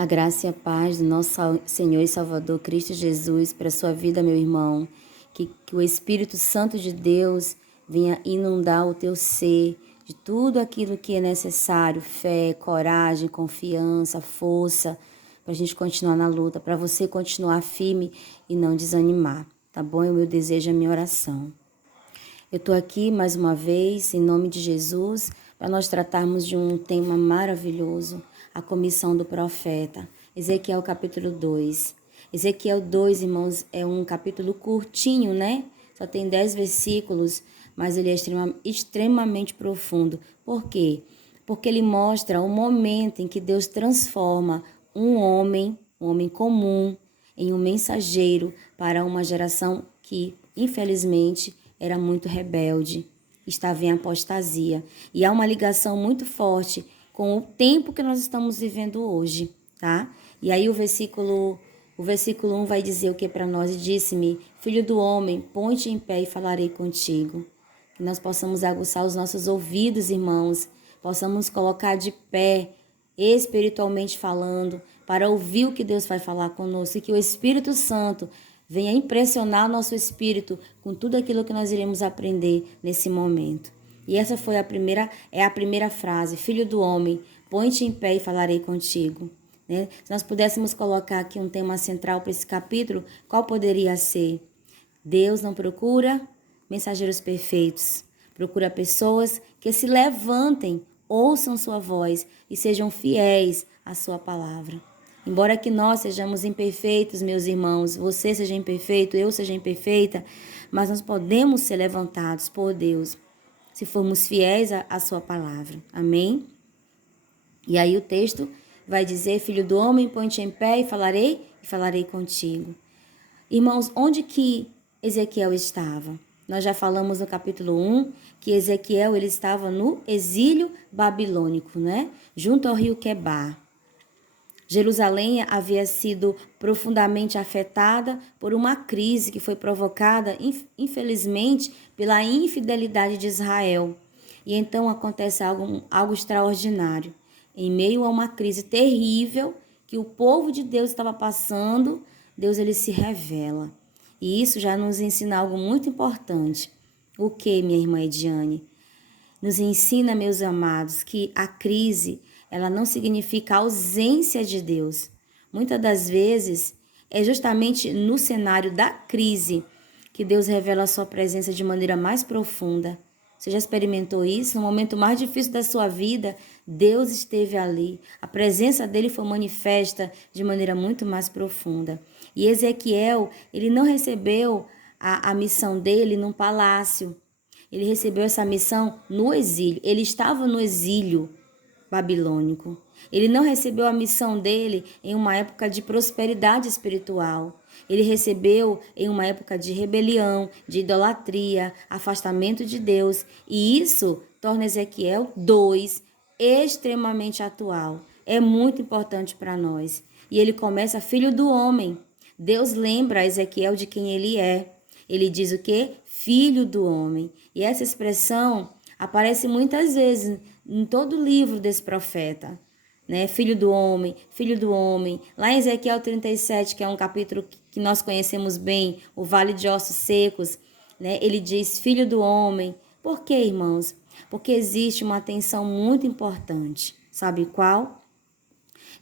A graça e a paz do nosso Senhor e Salvador Cristo Jesus para a sua vida, meu irmão. Que o Espírito Santo de Deus venha inundar o teu ser de tudo aquilo que é necessário, fé, coragem, confiança, força, para a gente continuar na luta, para você continuar firme e não desanimar, tá bom? É o meu desejo, a minha oração. Eu estou aqui mais uma vez, em nome de Jesus, para nós tratarmos de um tema maravilhoso, a comissão do profeta. Ezequiel capítulo 2. Ezequiel 2, irmãos, é um capítulo curtinho, né? Só tem 10 versículos, mas ele é extremamente profundo. Por quê? Porque ele mostra o momento em que Deus transforma um homem comum, em um mensageiro para uma geração que, infelizmente, era muito rebelde, estava em apostasia. E há uma ligação muito forte com o tempo que nós estamos vivendo hoje, tá? E aí o versículo 1 vai dizer o que para nós? Disse-me, filho do homem, põe-te em pé e falarei contigo. Que nós possamos aguçar os nossos ouvidos, irmãos, possamos colocar de pé, espiritualmente falando, para ouvir o que Deus vai falar conosco e que o Espírito Santo venha impressionar o nosso espírito com tudo aquilo que nós iremos aprender nesse momento. E essa foi a primeira frase, filho do homem, põe-te em pé e falarei contigo. Né? Se nós pudéssemos colocar aqui um tema central para esse capítulo, qual poderia ser? Deus não procura mensageiros perfeitos, procura pessoas que se levantem, ouçam sua voz e sejam fiéis à sua palavra. Embora que nós sejamos imperfeitos, meus irmãos, você seja imperfeito, eu seja imperfeita, mas nós podemos ser levantados por Deus se formos fiéis à sua palavra. Amém? E aí o texto vai dizer, filho do homem, põe-te em pé e falarei contigo. Irmãos, onde que Ezequiel estava? Nós já falamos no capítulo 1 que Ezequiel ele estava no exílio babilônico, né? Junto ao rio Quebar. Jerusalém havia sido profundamente afetada por uma crise que foi provocada, infelizmente, pela infidelidade de Israel. E então acontece algo extraordinário. Em meio a uma crise terrível que o povo de Deus estava passando, Deus ele se revela. E isso já nos ensina algo muito importante. O que, minha irmã Ediane? Nos ensina, meus amados, que a crise ela não significa ausência de Deus. Muitas das vezes é justamente no cenário da crise que Deus revela a sua presença de maneira mais profunda. Você já experimentou isso? No momento mais difícil da sua vida, Deus esteve ali. A presença dele foi manifesta de maneira muito mais profunda. E Ezequiel, ele não recebeu a missão dele num palácio. Ele recebeu essa missão no exílio. Ele estava no exílio babilônico. Ele não recebeu a missão dele em uma época de prosperidade espiritual. Ele recebeu em uma época de rebelião, de idolatria, afastamento de Deus. E isso torna Ezequiel 2 extremamente atual. É muito importante para nós. E ele começa, filho do homem. Deus lembra a Ezequiel de quem ele é. Ele diz o quê? Filho do homem. E essa expressão aparece muitas vezes em todo o livro desse profeta, né? Filho do homem, filho do homem. Lá em Ezequiel 37, que é um capítulo que nós conhecemos bem, o Vale de Ossos Secos, né? Ele diz filho do homem. Por quê, irmãos? Porque existe uma atenção muito importante. Sabe qual?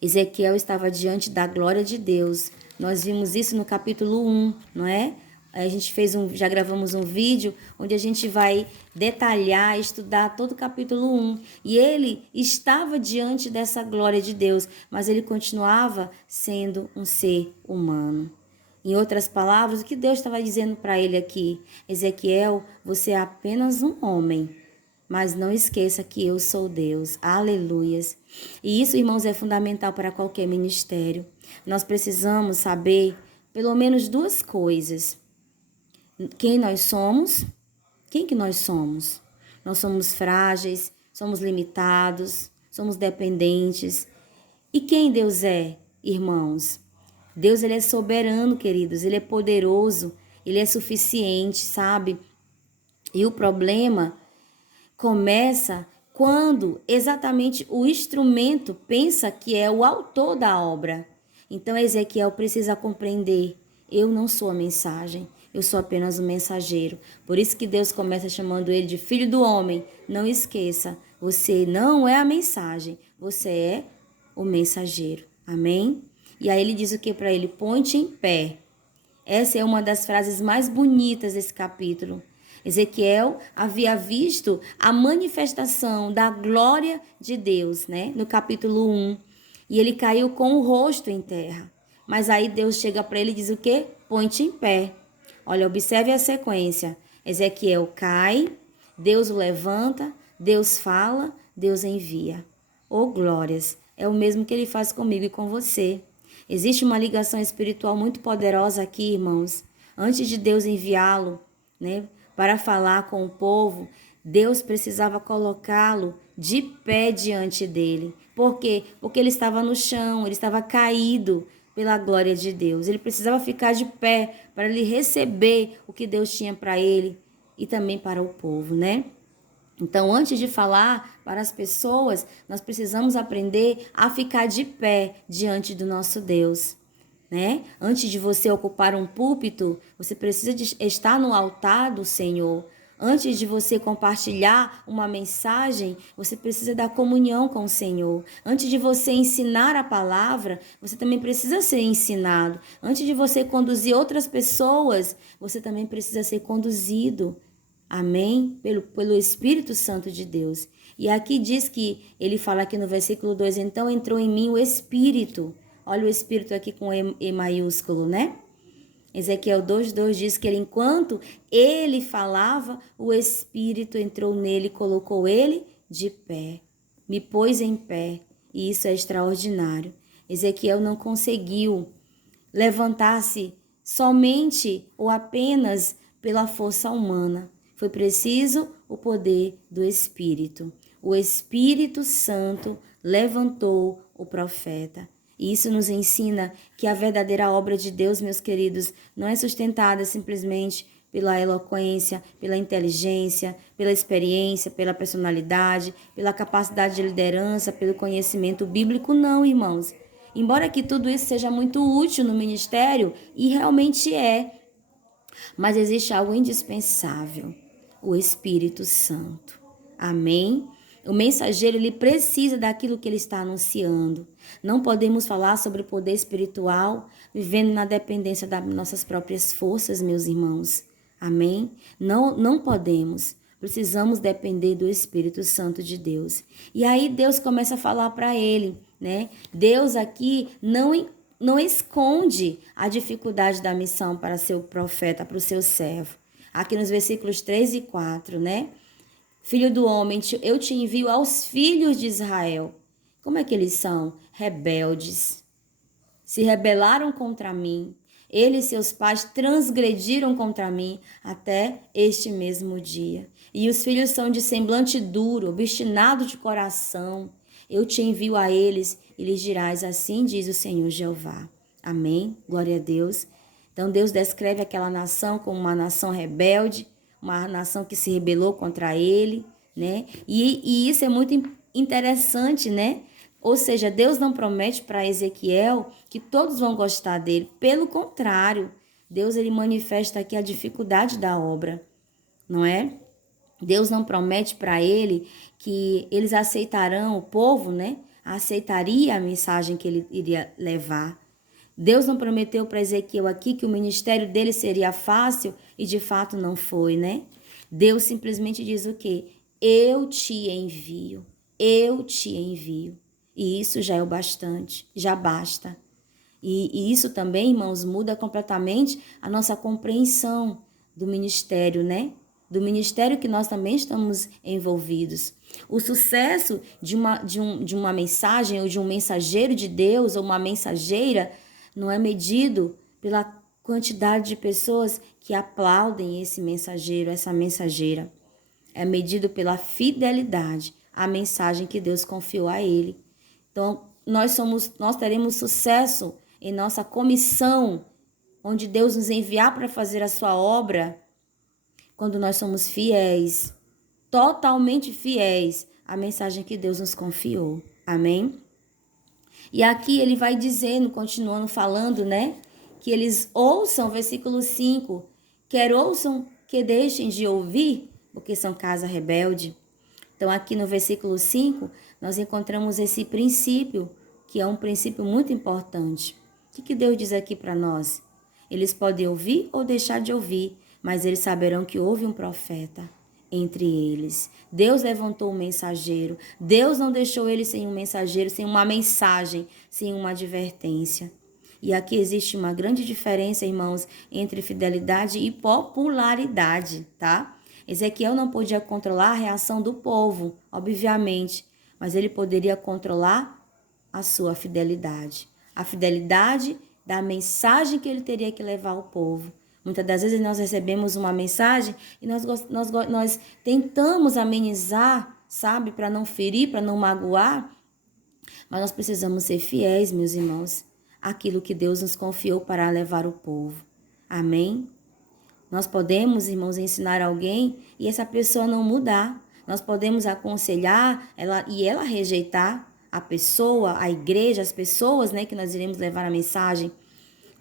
Ezequiel estava diante da glória de Deus. Nós vimos isso no capítulo 1, não é? A gente já gravamos um vídeo onde a gente vai detalhar, estudar todo o capítulo 1. E ele estava diante dessa glória de Deus, mas ele continuava sendo um ser humano. Em outras palavras, o que Deus estava dizendo para ele aqui? Ezequiel, você é apenas um homem, mas não esqueça que eu sou Deus. Aleluias. E isso, irmãos, é fundamental para qualquer ministério. Nós precisamos saber pelo menos duas coisas. Quem nós somos? Quem que nós somos? Nós somos frágeis, somos limitados, somos dependentes. E quem Deus é, irmãos? Deus, ele é soberano, queridos, ele é poderoso, ele é suficiente, sabe? E o problema começa quando exatamente o instrumento pensa que é o autor da obra. Então Ezequiel precisa compreender: eu não sou a mensagem, eu sou apenas um mensageiro. Por isso que Deus começa chamando ele de filho do homem. Não esqueça, você não é a mensagem, você é o mensageiro. Amém? E aí ele diz o que para ele? Põe-te em pé. Essa é uma das frases mais bonitas desse capítulo. Ezequiel havia visto a manifestação da glória de Deus, né? No capítulo 1. E ele caiu com o rosto em terra. Mas aí Deus chega para ele e diz o quê? Põe-te em pé. Olha, observe a sequência. Ezequiel cai, Deus o levanta, Deus fala, Deus envia. Oh, glórias! É o mesmo que ele faz comigo e com você. Existe uma ligação espiritual muito poderosa aqui, irmãos. Antes de Deus enviá-lo, né, para falar com o povo, Deus precisava colocá-lo de pé diante dele. Por quê? Porque ele estava no chão, ele estava caído pela glória de Deus. Ele precisava ficar de pé para ele receber o que Deus tinha para ele e também para o povo, né? Então, antes de falar para as pessoas, nós precisamos aprender a ficar de pé diante do nosso Deus, né? Antes de você ocupar um púlpito, você precisa de estar no altar do Senhor. Antes de você compartilhar uma mensagem, você precisa da comunhão com o Senhor. Antes de você ensinar a palavra, você também precisa ser ensinado. Antes de você conduzir outras pessoas, você também precisa ser conduzido. Amém? Pelo Espírito Santo de Deus. E aqui diz que, ele fala aqui no versículo 2, então entrou em mim o Espírito. Olha o Espírito aqui com E maiúsculo, né? Ezequiel 2:2 diz que enquanto ele falava, o Espírito entrou nele e colocou ele de pé. Me pôs em pé. E isso é extraordinário. Ezequiel não conseguiu levantar-se somente ou apenas pela força humana. Foi preciso o poder do Espírito. O Espírito Santo levantou o profeta. E isso nos ensina que a verdadeira obra de Deus, meus queridos, não é sustentada simplesmente pela eloquência, pela inteligência, pela experiência, pela personalidade, pela capacidade de liderança, pelo conhecimento bíblico, não, irmãos. Embora que tudo isso seja muito útil no ministério, e realmente é, mas existe algo indispensável: o Espírito Santo. Amém? O mensageiro, ele precisa daquilo que ele está anunciando. Não podemos falar sobre poder espiritual vivendo na dependência das nossas próprias forças, meus irmãos. Amém? Não podemos. Precisamos depender do Espírito Santo de Deus. E aí Deus começa a falar para ele, né? Deus aqui não esconde a dificuldade da missão para seu profeta, para o seu servo. Aqui nos versículos 3 e 4, né? Filho do homem, eu te envio aos filhos de Israel. Como é que eles são? Rebeldes. Se rebelaram contra mim. Ele e seus pais transgrediram contra mim até este mesmo dia. E os filhos são de semblante duro, obstinado de coração. Eu te envio a eles e lhes dirás: assim diz o Senhor Jeová. Amém? Glória a Deus. Então Deus descreve aquela nação como uma nação rebelde, uma nação que se rebelou contra ele, né? E isso é muito interessante, né? Ou seja, Deus não promete para Ezequiel que todos vão gostar dele. Pelo contrário, Deus ele manifesta aqui a dificuldade da obra, não é? Deus não promete para ele que eles aceitarão, o povo, né? Aceitaria a mensagem que ele iria levar. Deus não prometeu para Ezequiel aqui que o ministério dele seria fácil e de fato não foi, né? Deus simplesmente diz o quê? Eu te envio, eu te envio. E isso já é o bastante, já basta. E isso também, irmãos, muda completamente a nossa compreensão do ministério, né? Do ministério que nós também estamos envolvidos. O sucesso de uma mensagem ou de um mensageiro de Deus ou uma mensageira não é medido pela quantidade de pessoas que aplaudem esse mensageiro, essa mensageira. É medido pela fidelidade à mensagem que Deus confiou a ele. Então, nós teremos sucesso em nossa comissão, onde Deus nos enviar para fazer a sua obra, quando nós somos fiéis, totalmente fiéis a mensagem que Deus nos confiou. Amém? E aqui ele vai dizendo, continuando falando, né? Que eles ouçam, versículo 5, quer ouçam, que deixem de ouvir, porque são casa rebelde. Então aqui no versículo 5, nós encontramos esse princípio, que é um princípio muito importante. O que Deus diz aqui para nós? Eles podem ouvir ou deixar de ouvir, mas eles saberão que houve um profeta entre eles. Deus levantou um mensageiro. Deus não deixou eles sem um mensageiro, sem uma mensagem, sem uma advertência. E aqui existe uma grande diferença, irmãos, entre fidelidade e popularidade, tá? Ezequiel não podia controlar a reação do povo, obviamente, mas ele poderia controlar a sua fidelidade. A fidelidade da mensagem que ele teria que levar ao povo. Muitas das vezes nós recebemos uma mensagem e nós tentamos amenizar, sabe, para não ferir, para não magoar, mas nós precisamos ser fiéis, meus irmãos, àquilo que Deus nos confiou para levar o povo. Amém? Nós podemos, irmãos, ensinar alguém e essa pessoa não mudar. Nós podemos aconselhar ela rejeitar a pessoa, a igreja, as pessoas, né, que nós iremos levar a mensagem.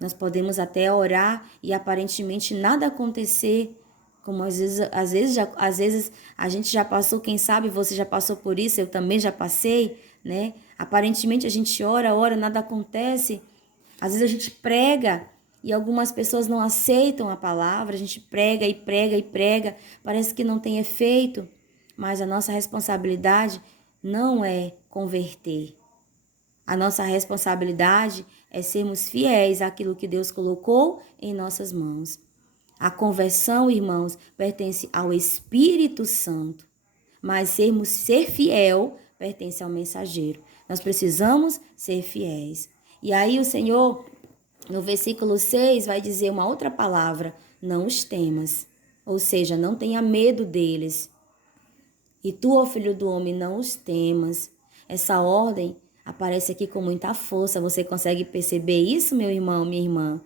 Nós podemos até orar e aparentemente nada acontecer, como às vezes a gente já passou, quem sabe você já passou por isso, eu também já passei, né? Aparentemente a gente ora, nada acontece. Às vezes a gente prega e algumas pessoas não aceitam a palavra, a gente prega e prega e prega, parece que não tem efeito, mas a nossa responsabilidade não é converter. A nossa responsabilidade é sermos fiéis àquilo que Deus colocou em nossas mãos. A conversão, irmãos, pertence ao Espírito Santo, mas ser fiel pertence ao mensageiro. Nós precisamos ser fiéis. E aí o Senhor, no versículo 6, vai dizer uma outra palavra, não os temas. Ou seja, não tenha medo deles. E tu, ó filho do homem, não os temas. Essa ordem aparece aqui com muita força. Você consegue perceber isso, meu irmão, minha irmã?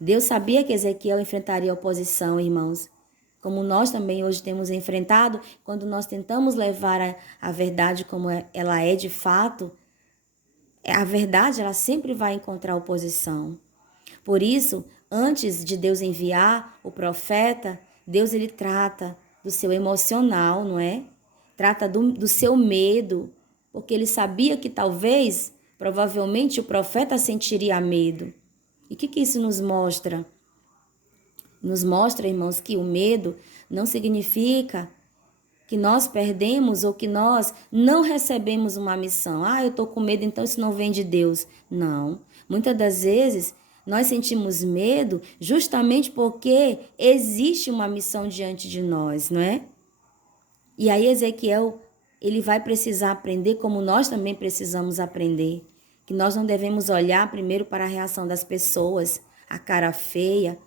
Deus sabia que Ezequiel enfrentaria oposição, irmãos. Como nós também hoje temos enfrentado, quando nós tentamos levar a verdade como ela é de fato, a verdade ela sempre vai encontrar oposição. Por isso, antes de Deus enviar o profeta, Deus ele trata do seu emocional, não é? Trata do seu medo, porque ele sabia que talvez, provavelmente, o profeta sentiria medo. E o que isso nos mostra? Nos mostra, irmãos, que o medo não significa que nós perdemos ou que nós não recebemos uma missão. Eu estou com medo, então isso não vem de Deus. Não. Muitas das vezes, nós sentimos medo justamente porque existe uma missão diante de nós, não é? E aí Ezequiel, ele vai precisar aprender como nós também precisamos aprender. Que nós não devemos olhar primeiro para a reação das pessoas, a cara feia,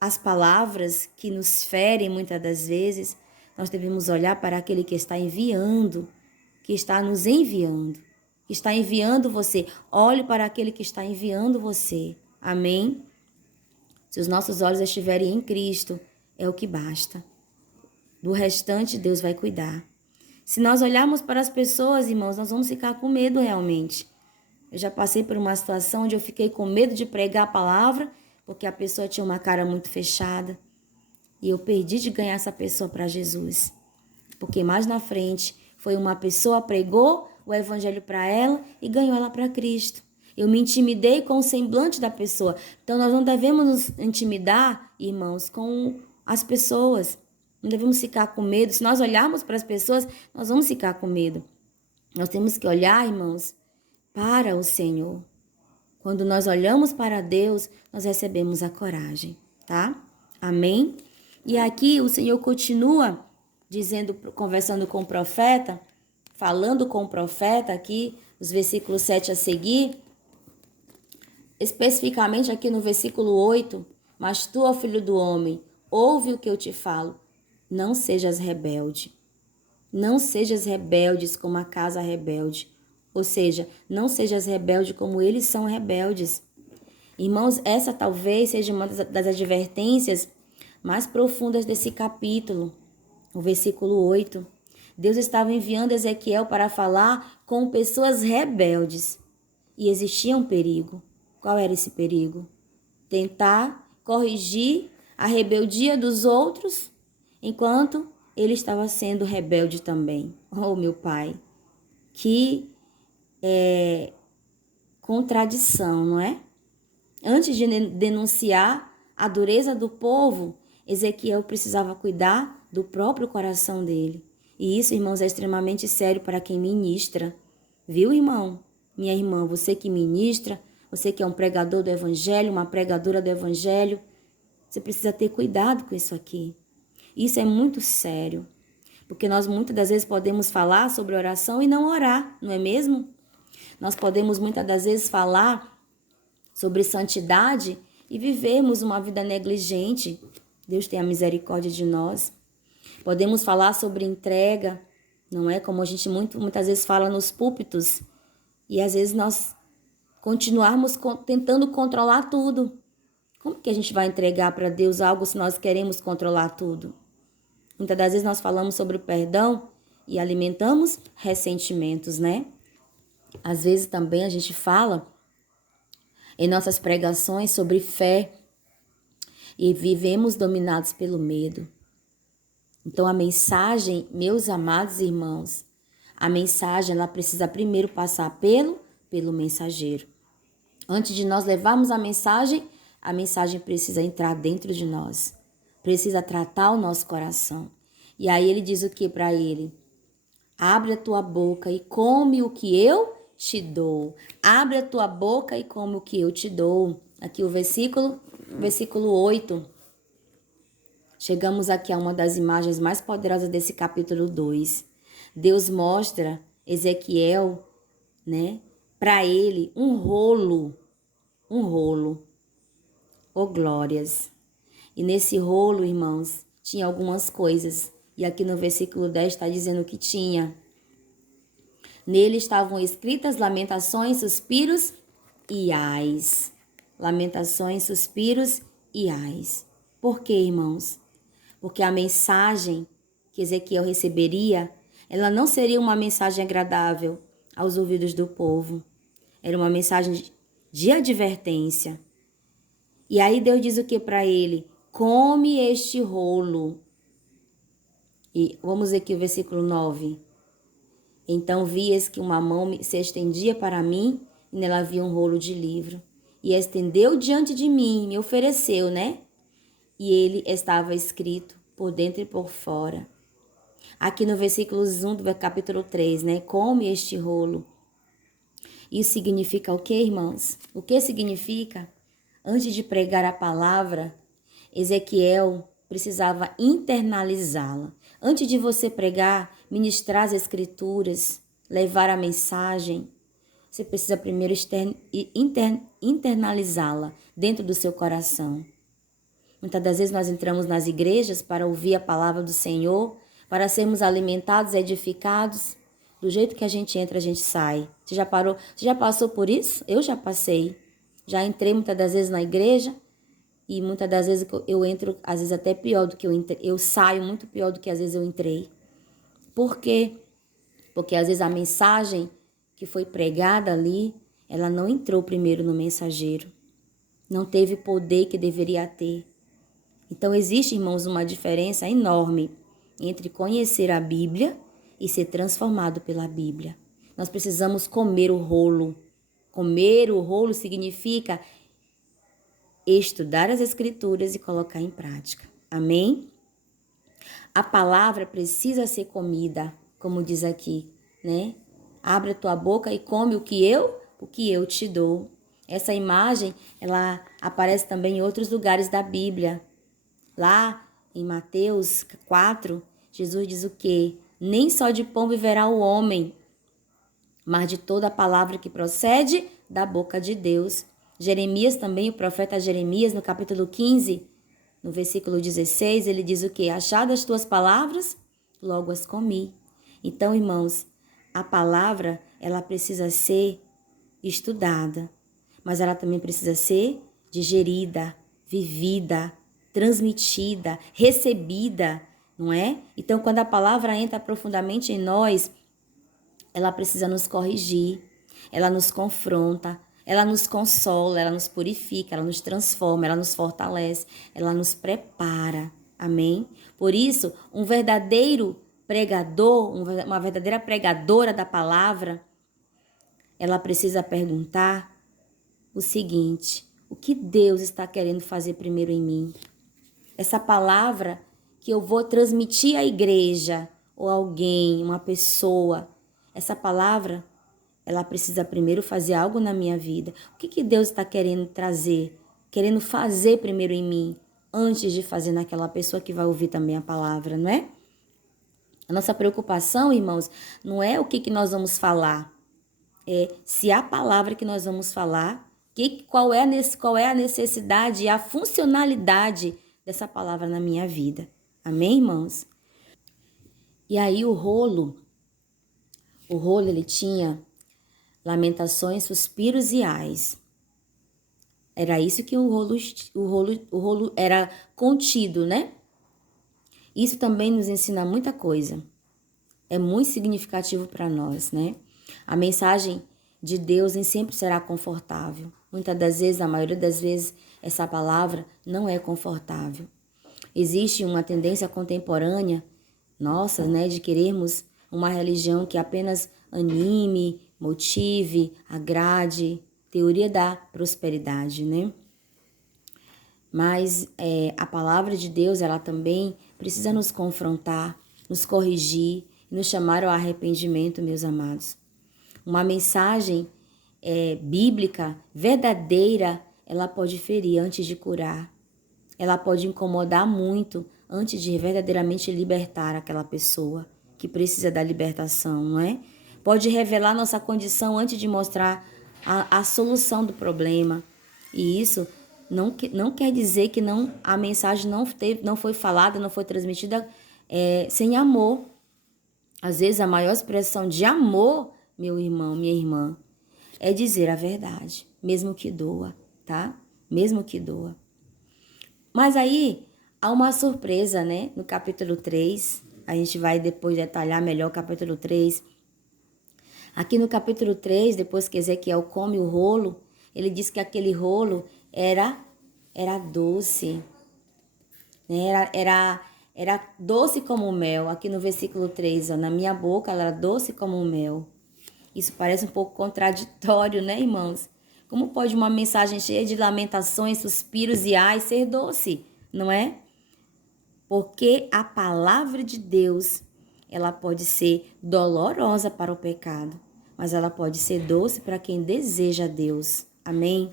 as palavras que nos ferem muitas das vezes. Nós devemos olhar para aquele que está enviando, que está nos enviando, que está enviando você. Olhe para aquele que está enviando você. Amém? Se os nossos olhos estiverem em Cristo, é o que basta. Do restante, Deus vai cuidar. Se nós olharmos para as pessoas, irmãos, nós vamos ficar com medo realmente. Eu já passei por uma situação onde eu fiquei com medo de pregar a palavra, porque a pessoa tinha uma cara muito fechada. E eu perdi de ganhar essa pessoa para Jesus. Porque mais na frente, foi uma pessoa pregou o evangelho para ela e ganhou ela para Cristo. Eu me intimidei com o semblante da pessoa. Então, nós não devemos nos intimidar, irmãos, com as pessoas. Não devemos ficar com medo. Se nós olharmos para as pessoas, nós vamos ficar com medo. Nós temos que olhar, irmãos, para o Senhor. Quando nós olhamos para Deus, nós recebemos a coragem, tá? Amém? E aqui o Senhor continua dizendo, conversando com o profeta, falando com o profeta aqui, os versículos 7 a seguir, especificamente aqui no versículo 8, mas tu, ó filho do homem, ouve o que eu te falo, não sejas rebelde. Não sejas rebeldes como a casa rebelde. Ou seja, não sejas rebelde como eles são rebeldes. Irmãos, essa talvez seja uma das advertências mais profundas desse capítulo, o versículo 8. Deus estava enviando Ezequiel para falar com pessoas rebeldes. E existia um perigo. Qual era esse perigo? Tentar corrigir a rebeldia dos outros, enquanto ele estava sendo rebelde também. Oh, meu Pai, que contradição, não é? Antes de denunciar a dureza do povo, Ezequiel precisava cuidar do próprio coração dele. E isso, irmãos, é extremamente sério para quem ministra. Viu, irmão? Minha irmã, você que ministra, você que é um pregador do evangelho, uma pregadora do evangelho, você precisa ter cuidado com isso aqui. Isso é muito sério, porque nós muitas das vezes podemos falar sobre oração e não orar, não é mesmo? Nós podemos muitas das vezes falar sobre santidade e vivermos uma vida negligente. Deus tenha misericórdia de nós. Podemos falar sobre entrega, não é? Como a gente muitas vezes fala nos púlpitos. E às vezes nós continuarmos tentando controlar tudo. Como que a gente vai entregar para Deus algo se nós queremos controlar tudo? Muitas das vezes nós falamos sobre o perdão e alimentamos ressentimentos, né? Às vezes também a gente fala em nossas pregações sobre fé e vivemos dominados pelo medo. Então a mensagem, meus amados irmãos, a mensagem ela precisa primeiro passar pelo mensageiro. Antes de nós levarmos a mensagem precisa entrar dentro de nós, precisa tratar o nosso coração. E aí ele diz o que para ele? Abre a tua boca e come o que eu te dou. Abre a tua boca e come o que eu te dou. Aqui o versículo 8. Chegamos aqui a uma das imagens mais poderosas desse capítulo 2. Deus mostra Ezequiel, né, para ele um rolo. Oh, glórias. E nesse rolo, irmãos, tinha algumas coisas. E aqui no versículo 10 está dizendo que tinha. Nele estavam escritas lamentações, suspiros e ais. Lamentações, suspiros e ais. Por quê, irmãos? Porque a mensagem que Ezequiel receberia, ela não seria uma mensagem agradável aos ouvidos do povo. Era uma mensagem de advertência. E aí Deus diz o que para ele? Come este rolo. E vamos ver aqui o versículo 9. Então vias que uma mão se estendia para mim, e nela havia um rolo de livro. E estendeu diante de mim, me ofereceu, né? E ele estava escrito por dentro e por fora. Aqui no versículo 1 do capítulo 3, né? Come este rolo. Isso significa o quê, irmãos? O que significa? Antes de pregar a palavra, Ezequiel precisava internalizá-la. Antes de você pregar, ministrar as escrituras, levar a mensagem, você precisa primeiro internalizá-la dentro do seu coração. Muitas das vezes nós entramos nas igrejas para ouvir a palavra do Senhor, para sermos alimentados, edificados. Do jeito que a gente entra, a gente sai. Você já passou por isso? Eu já passei. Já entrei muitas das vezes na igreja e muitas das vezes eu entro, às vezes até pior do que eu entrei. Eu saio muito pior do que às vezes eu entrei. Por quê? Porque às vezes a mensagem que foi pregada ali, ela não entrou primeiro no mensageiro. Não teve o poder que deveria ter. Então existe, irmãos, uma diferença enorme entre conhecer a Bíblia e ser transformado pela Bíblia. Nós precisamos comer o rolo. Comer o rolo significa estudar as Escrituras e colocar em prática. Amém? A palavra precisa ser comida, como diz aqui, né? Abre a tua boca e come o que eu te dou. Essa imagem, ela aparece também em outros lugares da Bíblia. Lá em Mateus 4, Jesus diz o quê? Nem só de pão viverá o homem, mas de toda a palavra que procede da boca de Deus. Jeremias também, o profeta Jeremias, no capítulo 15, no versículo 16, ele diz o quê? Achadas as tuas palavras, logo as comi. Então, irmãos, a palavra, ela precisa ser estudada, mas ela também precisa ser digerida, vivida, transmitida, recebida. não é? Então, quando a palavra entra profundamente em nós, ela precisa nos corrigir, ela nos confronta, ela nos consola, ela nos purifica, ela nos transforma, ela nos fortalece, ela nos prepara. Amém? Por isso, um verdadeiro pregador, uma verdadeira pregadora da palavra, ela precisa perguntar o seguinte: o que Deus está querendo fazer primeiro em mim? Essa palavra que eu vou transmitir à igreja ou alguém, uma pessoa, essa palavra, ela precisa primeiro fazer algo na minha vida. O que Deus está querendo trazer, querendo fazer primeiro em mim, antes de fazer naquela pessoa que vai ouvir também a palavra, não é? A nossa preocupação, irmãos, não é o que nós vamos falar, é se a palavra que nós vamos falar, qual é a necessidade e a funcionalidade dessa palavra na minha vida. Amém, irmãos? E aí o rolo ele tinha lamentações, suspiros e ais. Era isso que o rolo era contido, né? Isso também nos ensina muita coisa. É muito significativo para nós, né? A mensagem de Deus nem sempre será confortável. Muitas das vezes, a maioria das vezes, essa palavra não é confortável. Existe uma tendência contemporânea, nossa, né, de querermos uma religião que apenas anime, motive, agrade, teoria da prosperidade, né? Mas a palavra de Deus, ela também precisa nos confrontar, nos corrigir, nos chamar ao arrependimento, meus amados. Uma mensagem bíblica, verdadeira, ela pode ferir antes de curar. Ela pode incomodar muito antes de verdadeiramente libertar aquela pessoa que precisa da libertação, não é? Pode revelar nossa condição antes de mostrar a solução do problema. E isso não quer dizer que a mensagem não foi falada, não foi transmitida sem amor. Às vezes, a maior expressão de amor, meu irmão, minha irmã, é dizer a verdade, mesmo que doa, tá? Mesmo que doa. Mas aí, há uma surpresa, né? No capítulo 3, a gente vai depois detalhar melhor o capítulo 3. Aqui no capítulo 3, depois que Ezequiel come o rolo, ele diz que aquele rolo era doce, né? Era doce como o mel. Aqui no versículo 3, ó, na minha boca ela era doce como o mel. Isso parece um pouco contraditório, né, irmãos? Como pode uma mensagem cheia de lamentações, suspiros e ai ser doce, não é? Porque a palavra de Deus, ela pode ser dolorosa para o pecado, mas ela pode ser doce para quem deseja Deus. Amém?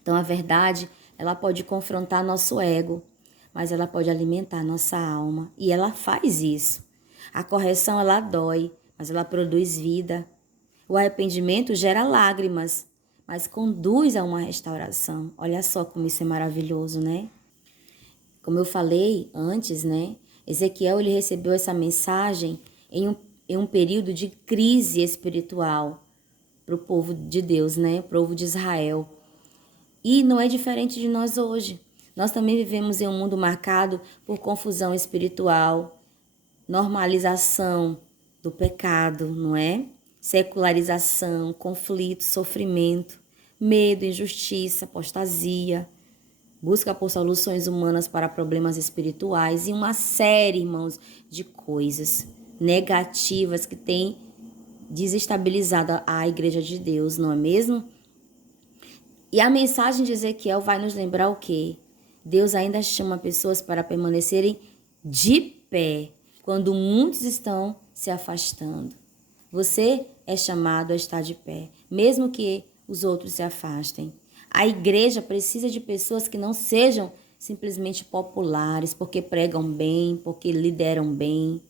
Então, a verdade, ela pode confrontar nosso ego, mas ela pode alimentar nossa alma. E ela faz isso. A correção, ela dói, mas ela produz vida. O arrependimento gera lágrimas, mas conduz a uma restauração. Olha só como isso é maravilhoso, né? Como eu falei antes, né? Ezequiel, ele recebeu essa mensagem em um período de crise espiritual para o povo de Deus, né? Para o povo de Israel. E não é diferente de nós hoje. Nós também vivemos em um mundo marcado por confusão espiritual, normalização do pecado, não é? Secularização, conflito, sofrimento, medo, injustiça, apostasia, busca por soluções humanas para problemas espirituais e uma série, irmãos, de coisas negativas que têm desestabilizado a igreja de Deus, não é mesmo? E a mensagem de Ezequiel vai nos lembrar o quê? Deus ainda chama pessoas para permanecerem de pé quando muitos estão se afastando. Você é chamado a estar de pé, mesmo que os outros se afastem. A igreja precisa de pessoas que não sejam simplesmente populares, porque pregam bem, porque lideram bem.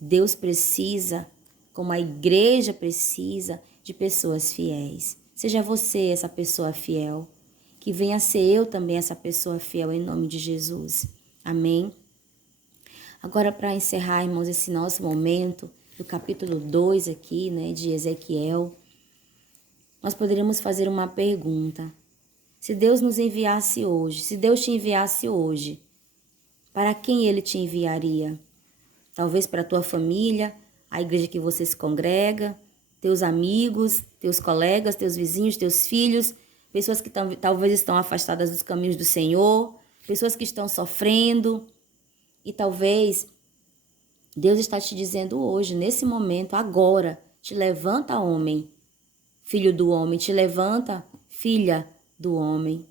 Deus precisa, como a igreja precisa, de pessoas fiéis. Seja você essa pessoa fiel, que venha ser eu também essa pessoa fiel em nome de Jesus. Amém? Agora, para encerrar, irmãos, esse nosso momento, do capítulo 2 aqui, né, de Ezequiel, nós poderíamos fazer uma pergunta. Se Deus nos enviasse hoje, se Deus te enviasse hoje, Para quem ele te enviaria? Talvez para a tua família, a igreja que você se congrega, teus amigos, teus colegas, teus vizinhos, teus filhos, pessoas que talvez estão afastadas dos caminhos do Senhor, pessoas que estão sofrendo. E talvez Deus está te dizendo hoje, nesse momento, agora, te levanta, homem, filho do homem, te levanta, filha do homem.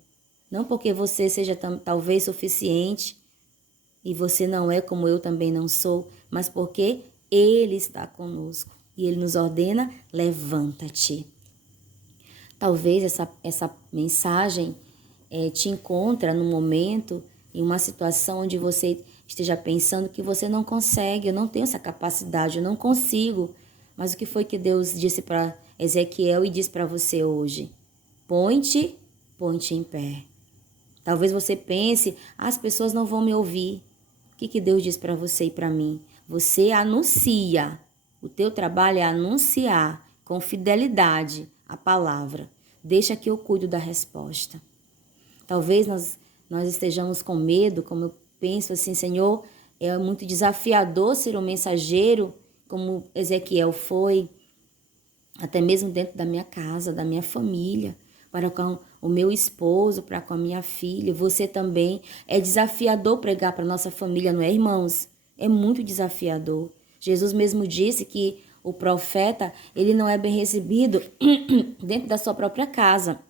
Não porque você seja talvez suficiente, e você não é como eu também não sou, mas porque Ele está conosco. E Ele nos ordena, levanta-te. Talvez essa mensagem te encontra no momento, em uma situação onde você esteja pensando que você não consegue, eu não tenho essa capacidade, eu não consigo. Mas o que foi que Deus disse para Ezequiel e diz para você hoje? Põe-te em pé. Talvez você pense, as pessoas não vão me ouvir. O que Deus diz para você e para mim? Você anuncia. O teu trabalho é anunciar com fidelidade a palavra. Deixa que eu cuido da resposta. Talvez nós estejamos com medo, como eu penso assim, Senhor, é muito desafiador ser um mensageiro, como Ezequiel foi, até mesmo dentro da minha casa, da minha família, para com o meu esposo, para com a minha filha. Você também. É desafiador pregar para nossa família, não é, irmãos? É muito desafiador. Jesus mesmo disse que o profeta, ele não é bem recebido dentro da sua própria casa.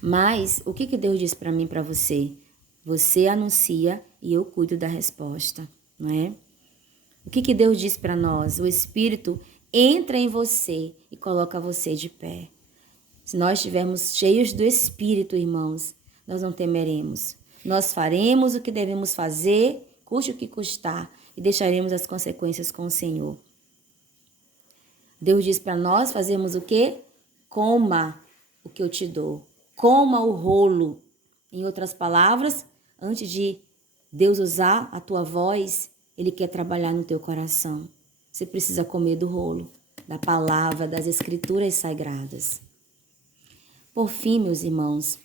Mas o que Deus diz para mim e para você? Você anuncia e eu cuido da resposta, não é? O que Deus diz para nós? O Espírito entra em você e coloca você de pé. Se nós estivermos cheios do Espírito, irmãos, nós não temeremos. Nós faremos o que devemos fazer, custe o que custar, e deixaremos as consequências com o Senhor. Deus diz para nós fazermos o quê? Coma o que eu te dou. Coma o rolo. Em outras palavras, antes de Deus usar a tua voz, Ele quer trabalhar no teu coração. Você precisa comer do rolo, da palavra, das escrituras sagradas. Por fim, meus irmãos,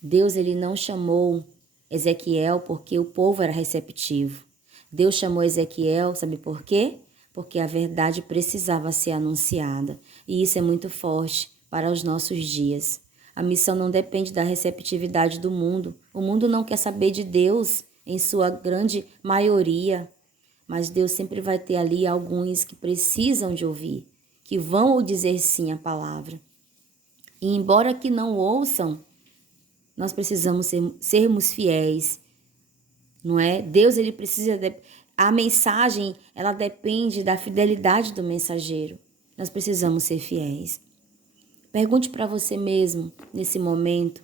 Deus ele não chamou Ezequiel porque o povo era receptivo. Deus chamou Ezequiel, sabe por quê? Porque a verdade precisava ser anunciada. E isso é muito forte para os nossos dias. A missão não depende da receptividade do mundo. O mundo não quer saber de Deus, em sua grande maioria. Mas Deus sempre vai ter ali alguns que precisam de ouvir, que vão dizer sim à palavra. E embora que não ouçam, nós precisamos sermos fiéis, não é? Deus, ele precisa... A mensagem, ela depende da fidelidade do mensageiro. Nós precisamos ser fiéis. Pergunte para você mesmo, nesse momento,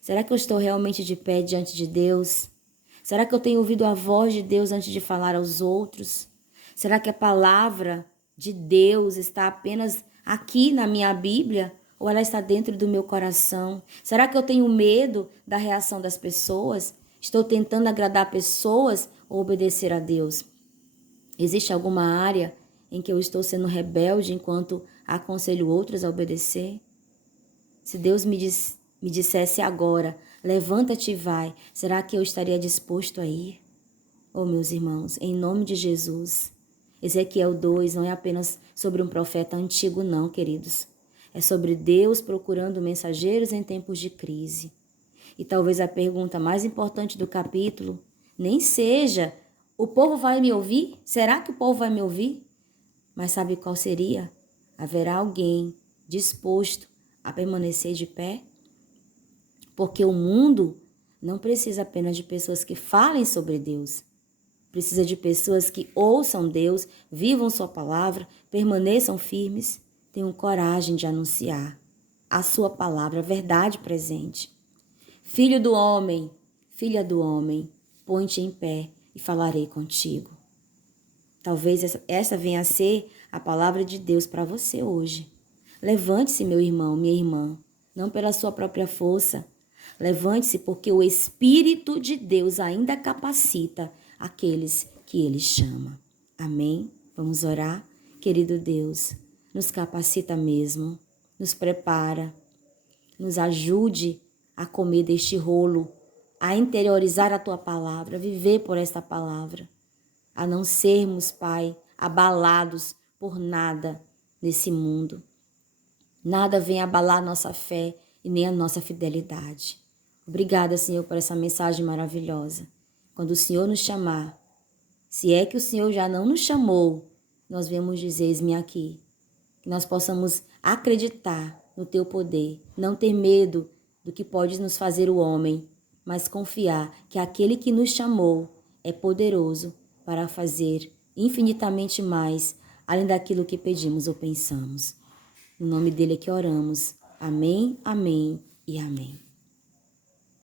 será que eu estou realmente de pé diante de Deus? Será que eu tenho ouvido a voz de Deus antes de falar aos outros? Será que a palavra de Deus está apenas aqui na minha Bíblia? Ou ela está dentro do meu coração? Será que eu tenho medo da reação das pessoas? Estou tentando agradar pessoas ou obedecer a Deus? Existe alguma área em que eu estou sendo rebelde enquanto aconselho outros a obedecer? Se Deus me dissesse agora, levanta-te e vai, será que eu estaria disposto a ir? Oh, meus irmãos, em nome de Jesus, Ezequiel 2 não é apenas sobre um profeta antigo, não, queridos. É sobre Deus procurando mensageiros em tempos de crise. E talvez a pergunta mais importante do capítulo nem seja: o povo vai me ouvir? Será que o povo vai me ouvir? Mas sabe qual seria? Haverá alguém disposto a permanecer de pé? Porque o mundo não precisa apenas de pessoas que falem sobre Deus. Precisa de pessoas que ouçam Deus, vivam sua palavra, permaneçam firmes, tenham coragem de anunciar a sua palavra, a verdade presente. Filho do homem, filha do homem, põe-te em pé e falarei contigo. Talvez essa venha a ser a palavra de Deus para você hoje. Levante-se, meu irmão, minha irmã, não pela sua própria força. Levante-se porque o Espírito de Deus ainda capacita aqueles que Ele chama. Amém? Vamos orar? Querido Deus, nos capacita mesmo, nos prepara, nos ajude a comer deste rolo a interiorizar a tua palavra, a viver por esta palavra, a não sermos, Pai, abalados por nada nesse mundo. Nada vem abalar nossa fé e nem a nossa fidelidade. Obrigada, Senhor, por essa mensagem maravilhosa. Quando o Senhor nos chamar, se é que o Senhor já não nos chamou, nós viemos dizer, eis-me aqui. Que nós possamos acreditar no teu poder, não ter medo do que pode nos fazer o homem, mas confiar que aquele que nos chamou é poderoso para fazer infinitamente mais, além daquilo que pedimos ou pensamos. No nome dele é que oramos. Amém, amém e amém.